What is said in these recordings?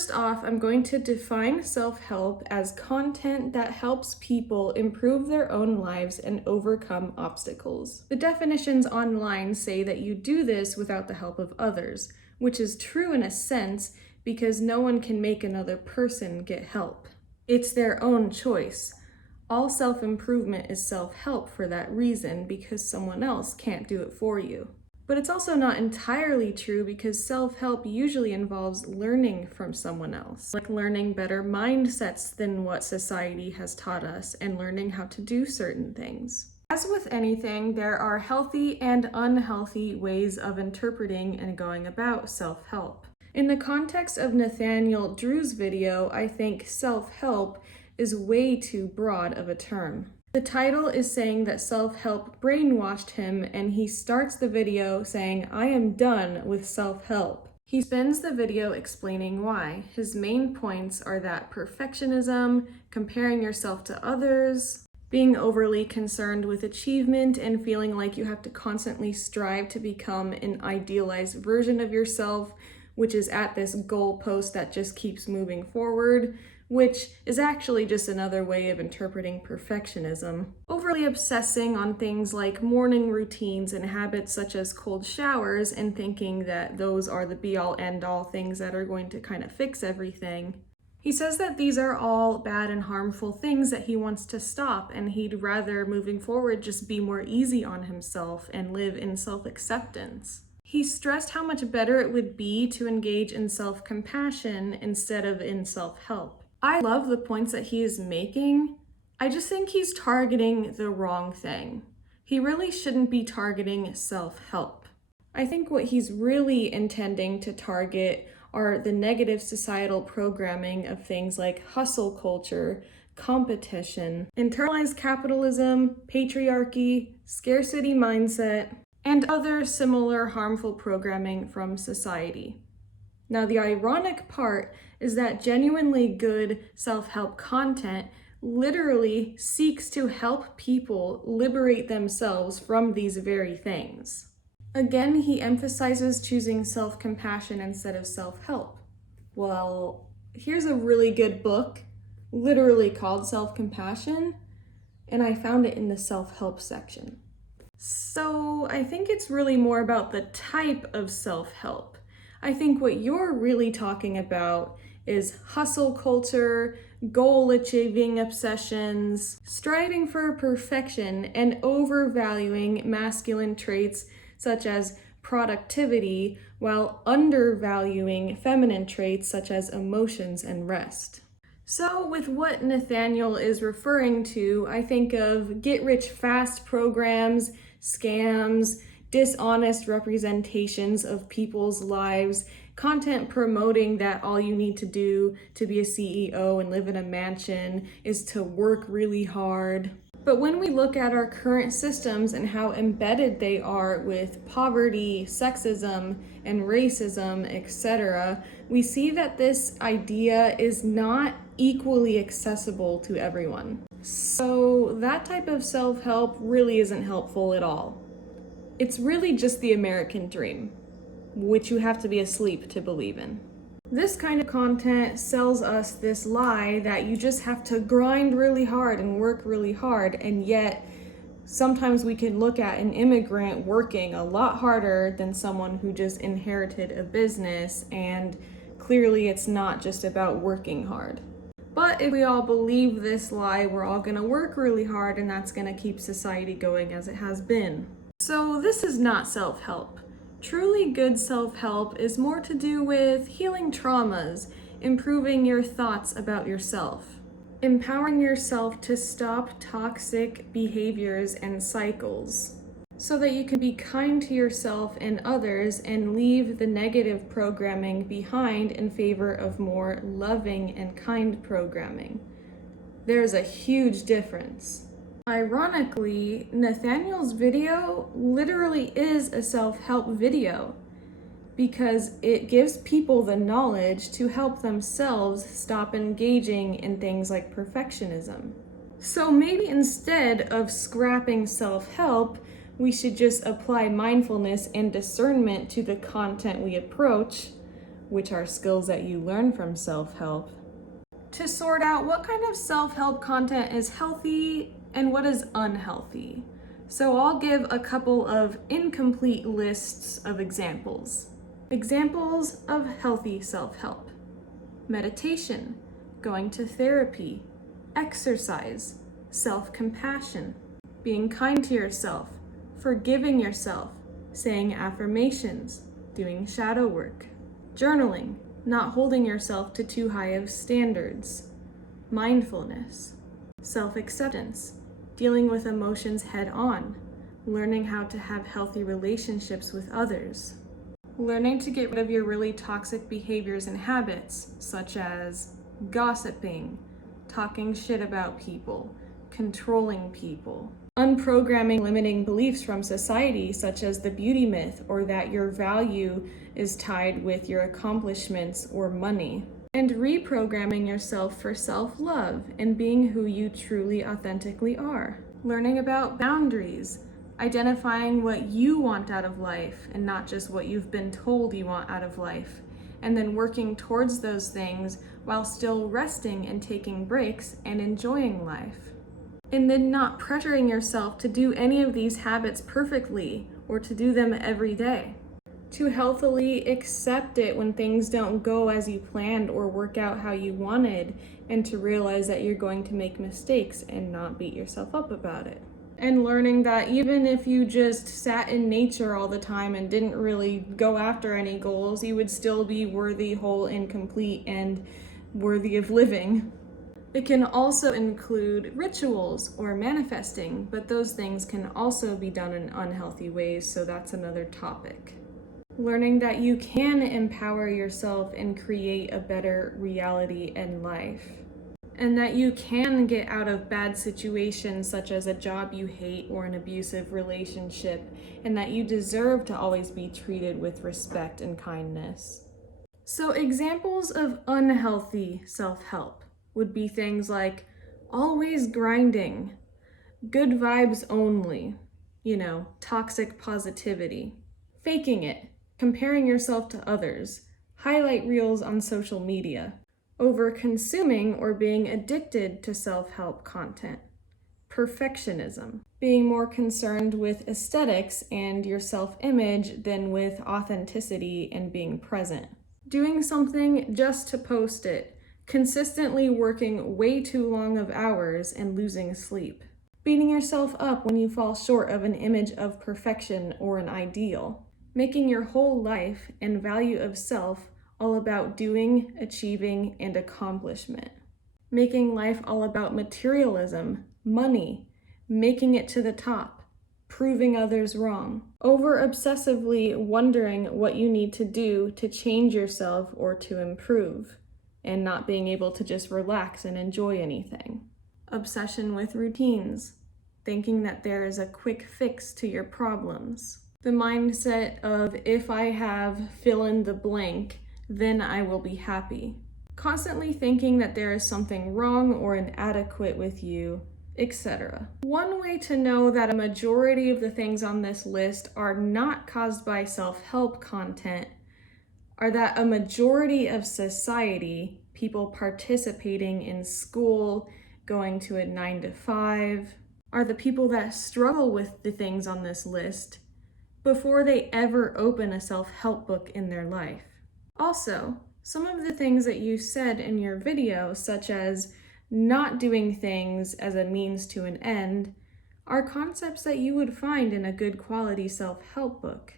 First off, I'm going to define self-help as content that helps people improve their own lives and overcome obstacles. The definitions online say that you do this without the help of others, which is true in a sense because no one can make another person get help. It's their own choice. All self-improvement is self-help for that reason because someone else can't do it for you. But it's also not entirely true because self-help usually involves learning from someone else, like learning better mindsets than what society has taught us and learning how to do certain things. As with anything, there are healthy and unhealthy ways of interpreting and going about self-help. In the context of Nathaniel Drew's video, I think self-help is way too broad of a term. The title is saying that self-help brainwashed him, and he starts the video saying, "I am done with self-help." He spends the video explaining why. His main points are that perfectionism, comparing yourself to others, being overly concerned with achievement and feeling like you have to constantly strive to become an idealized version of yourself, which is at this goalpost that just keeps moving forward, which is actually just another way of interpreting perfectionism. Overly obsessing on things like morning routines and habits such as cold showers and thinking that those are the be-all end-all things that are going to kind of fix everything. He says that these are all bad and harmful things that he wants to stop, and he'd rather, moving forward, just be more easy on himself and live in self-acceptance. He stressed how much better it would be to engage in self-compassion instead of in self-help. I love the points that he is making. I just think he's targeting the wrong thing. He really shouldn't be targeting self-help. I think what he's really intending to target are the negative societal programming of things like hustle culture, competition, internalized capitalism, patriarchy, scarcity mindset, and other similar harmful programming from society. Now, the ironic part is that genuinely good self-help content literally seeks to help people liberate themselves from these very things. Again, he emphasizes choosing self-compassion instead of self-help. Well, here's a really good book, literally called Self-Compassion, and I found it in the self-help section. So I think it's really more about the type of self-help. I think what you're really talking about is hustle culture, goal-achieving obsessions, striving for perfection, and overvaluing masculine traits such as productivity while undervaluing feminine traits such as emotions and rest. So with what Nathaniel is referring to, I think of get-rich-fast programs, scams, dishonest representations of people's lives, content promoting that all you need to do to be a CEO and live in a mansion is to work really hard. But when we look at our current systems and how embedded they are with poverty, sexism, and racism, etc., we see that this idea is not equally accessible to everyone. So that type of self-help really isn't helpful at all. It's really just the American dream, which you have to be asleep to believe in. This kind of content sells us this lie that you just have to grind really hard and work really hard, and yet sometimes we can look at an immigrant working a lot harder than someone who just inherited a business, and clearly it's not just about working hard. But if we all believe this lie, we're all gonna work really hard, and that's gonna keep society going as it has been. So this is not self-help. Truly good self-help is more to do with healing traumas, improving your thoughts about yourself, empowering yourself to stop toxic behaviors and cycles, so that you can be kind to yourself and others and leave the negative programming behind in favor of more loving and kind programming. There's a huge difference. Ironically, Nathaniel's video literally is a self-help video because it gives people the knowledge to help themselves stop engaging in things like perfectionism. So maybe instead of scrapping self-help, we should just apply mindfulness and discernment to the content we approach, which are skills that you learn from self-help, to sort out what kind of self-help content is healthy and what is unhealthy. So I'll give a couple of incomplete lists of examples. Examples of healthy self-help: meditation, going to therapy, exercise, self-compassion, being kind to yourself, forgiving yourself, saying affirmations, doing shadow work, journaling, not holding yourself to too high of standards, mindfulness, self-acceptance, dealing with emotions head-on, learning how to have healthy relationships with others, learning to get rid of your really toxic behaviors and habits, such as gossiping, talking shit about people, controlling people, unprogramming limiting beliefs from society, such as the beauty myth or that your value is tied with your accomplishments or money, and reprogramming yourself for self-love and being who you truly authentically are. Learning about boundaries, identifying what you want out of life and not just what you've been told you want out of life, and then working towards those things while still resting and taking breaks and enjoying life. And then not pressuring yourself to do any of these habits perfectly or to do them every day. To healthily accept it when things don't go as you planned or work out how you wanted, and to realize that you're going to make mistakes and not beat yourself up about it. And learning that even if you just sat in nature all the time and didn't really go after any goals, you would still be worthy, whole, and complete, and worthy of living. It can also include rituals or manifesting, but those things can also be done in unhealthy ways, so that's another topic. Learning that you can empower yourself and create a better reality and life. And that you can get out of bad situations such as a job you hate or an abusive relationship, and that you deserve to always be treated with respect and kindness. So examples of unhealthy self-help would be things like always grinding, good vibes only, toxic positivity, faking it, comparing yourself to others, highlight reels on social media, over-consuming or being addicted to self-help content, perfectionism, being more concerned with aesthetics and your self-image than with authenticity and being present, doing something just to post it, consistently working way too long of hours and losing sleep, beating yourself up when you fall short of an image of perfection or an ideal, making your whole life and value of self all about doing, achieving, and accomplishment, making life all about materialism, money, making it to the top, proving others wrong, over-obsessively wondering what you need to do to change yourself or to improve, and not being able to just relax and enjoy anything. Obsession with routines, thinking that there is a quick fix to your problems. The mindset of if I have fill in the blank, then I will be happy. Constantly thinking that there is something wrong or inadequate with you, etc. One way to know that a majority of the things on this list are not caused by self-help content are that a majority of society, people participating in school, going to a 9-to-5, are the people that struggle with the things on this list before they ever open a self-help book in their life. Also, some of the things that you said in your video, such as not doing things as a means to an end, are concepts that you would find in a good quality self-help book.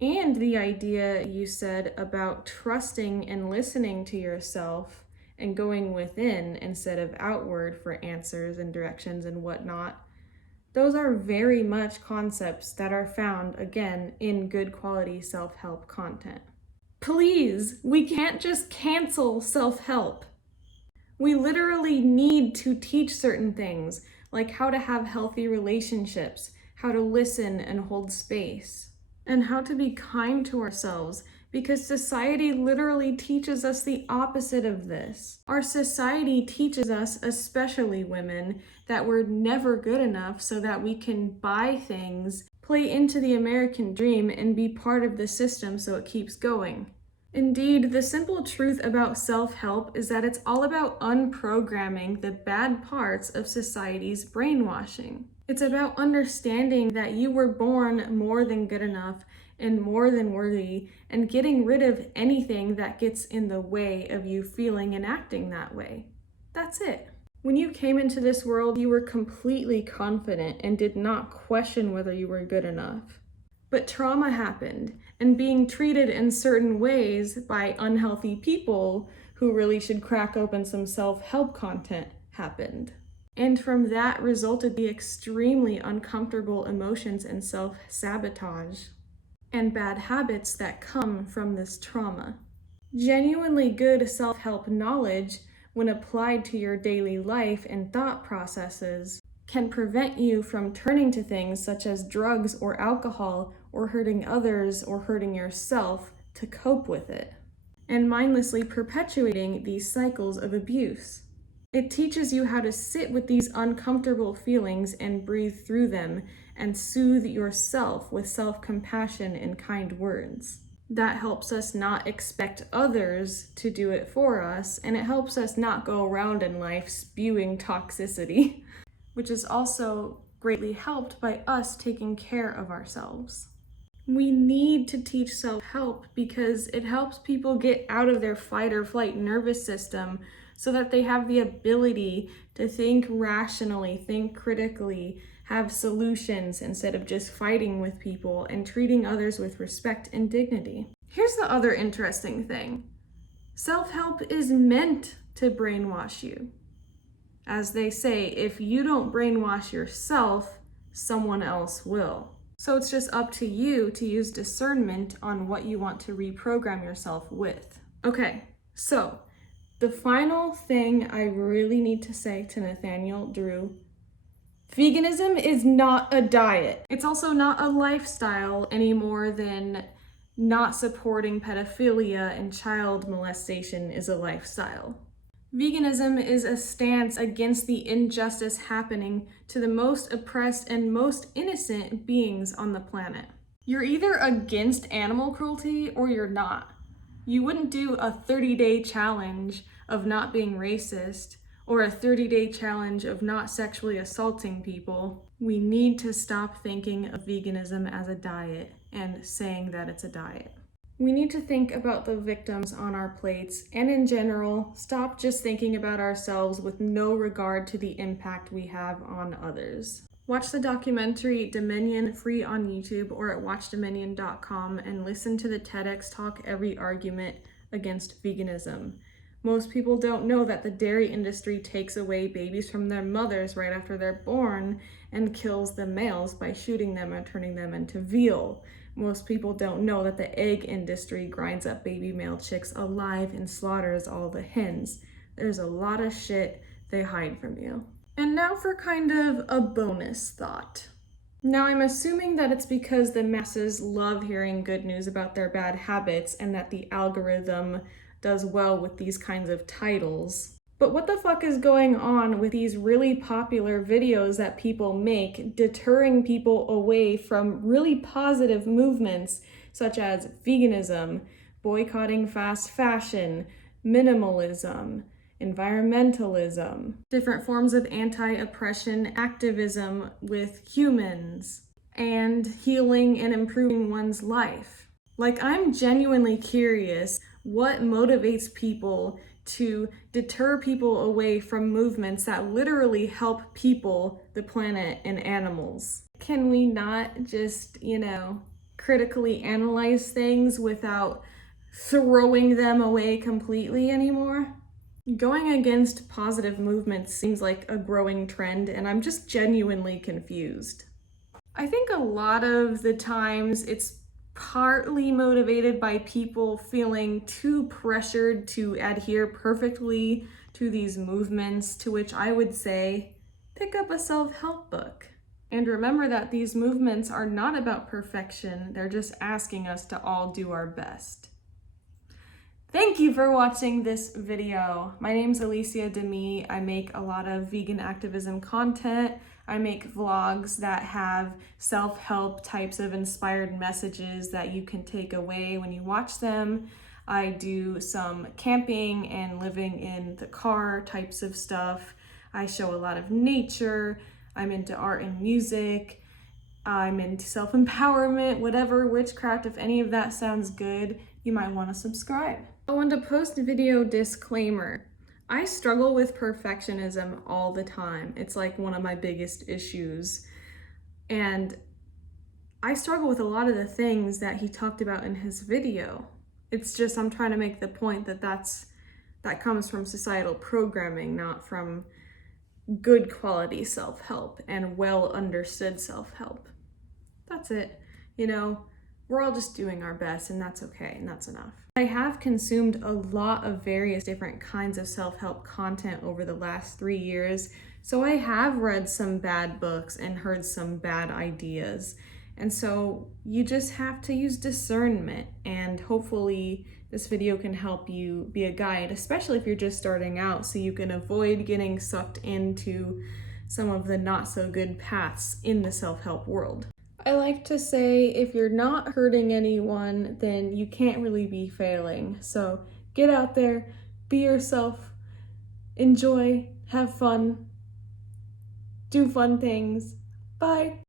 And the idea you said about trusting and listening to yourself and going within instead of outward for answers and directions and whatnot, those are very much concepts that are found, again, in good quality self-help content. Please, we can't just cancel self-help. We literally need to teach certain things, like how to have healthy relationships, how to listen and hold space, and how to be kind to ourselves, because society literally teaches us the opposite of this. Our society teaches us, especially women, that we're never good enough so that we can buy things, play into the American dream, and be part of the system so it keeps going. Indeed, the simple truth about self-help is that it's all about unprogramming the bad parts of society's brainwashing. It's about understanding that you were born more than good enough and more than worthy, and getting rid of anything that gets in the way of you feeling and acting that way. That's it. When you came into this world, you were completely confident and did not question whether you were good enough. But trauma happened, and being treated in certain ways by unhealthy people who really should crack open some self-help content happened. And from that resulted the extremely uncomfortable emotions and self-sabotage and bad habits that come from this trauma. Genuinely good self-help knowledge, when applied to your daily life and thought processes, can prevent you from turning to things such as drugs or alcohol or hurting others or hurting yourself to cope with it, and mindlessly perpetuating these cycles of abuse. It teaches you how to sit with these uncomfortable feelings and breathe through them and soothe yourself with self-compassion and kind words. That helps us not expect others to do it for us, and it helps us not go around in life spewing toxicity, which is also greatly helped by us taking care of ourselves. We need to teach self-help because it helps people get out of their fight or flight nervous system so that they have the ability to think rationally, think critically, have solutions instead of just fighting with people and treating others with respect and dignity. Here's the other interesting thing. Self-help is meant to brainwash you. As they say, if you don't brainwash yourself, someone else will. So it's just up to you to use discernment on what you want to reprogram yourself with. Okay, so the final thing I really need to say to Nathaniel, Drew, veganism is not a diet. It's also not a lifestyle any more than not supporting pedophilia and child molestation is a lifestyle. Veganism is a stance against the injustice happening to the most oppressed and most innocent beings on the planet. You're either against animal cruelty or you're not. You wouldn't do a 30-day challenge of not being racist or a 30-day challenge of not sexually assaulting people. We need to stop thinking of veganism as a diet and saying that it's a diet. We need to think about the victims on our plates and in general, stop just thinking about ourselves with no regard to the impact we have on others. Watch the documentary Dominion free on YouTube or at watchdominion.com and listen to the TEDx talk Every Argument Against Veganism. Most people don't know that the dairy industry takes away babies from their mothers right after they're born and kills the males by shooting them and turning them into veal. Most people don't know that the egg industry grinds up baby male chicks alive and slaughters all the hens. There's a lot of shit they hide from you. And now for kind of a bonus thought. Now I'm assuming that it's because the masses love hearing good news about their bad habits and that the algorithm does well with these kinds of titles. But what the fuck is going on with these really popular videos that people make deterring people away from really positive movements such as veganism, boycotting fast fashion, minimalism, environmentalism, different forms of anti-oppression activism with humans, and healing and improving one's life? Like, I'm genuinely curious what motivates people to deter people away from movements that literally help people, the planet, and animals. Can we not just, critically analyze things without throwing them away completely anymore? Going against positive movements seems like a growing trend, and I'm just genuinely confused. I think a lot of the times it's partly motivated by people feeling too pressured to adhere perfectly to these movements, to which I would say, pick up a self-help book. And remember that these movements are not about perfection, they're just asking us to all do our best. Thank you for watching this video. My name's Alisia Demi. I make a lot of vegan activism content. I make vlogs that have self-help types of inspired messages that you can take away when you watch them. I do some camping and living in the car types of stuff. I show a lot of nature. I'm into art and music. I'm into self-empowerment, whatever, witchcraft. If any of that sounds good, you might want to subscribe. I want to post video disclaimer. I struggle with perfectionism all the time. It's like one of my biggest issues. And I struggle with a lot of the things that he talked about in his video. It's just I'm trying to make the point that that comes from societal programming, not from good quality self-help and well understood self-help. That's it. You know, we're all just doing our best, and that's okay, and that's enough. I have consumed a lot of various different kinds of self-help content over the last 3 years, so I have read some bad books and heard some bad ideas. And so you just have to use discernment, and hopefully this video can help you be a guide, especially if you're just starting out, so you can avoid getting sucked into some of the not so good paths in the self-help world. I like to say if you're not hurting anyone, then you can't really be failing. So get out there, be yourself, enjoy, have fun, do fun things. Bye.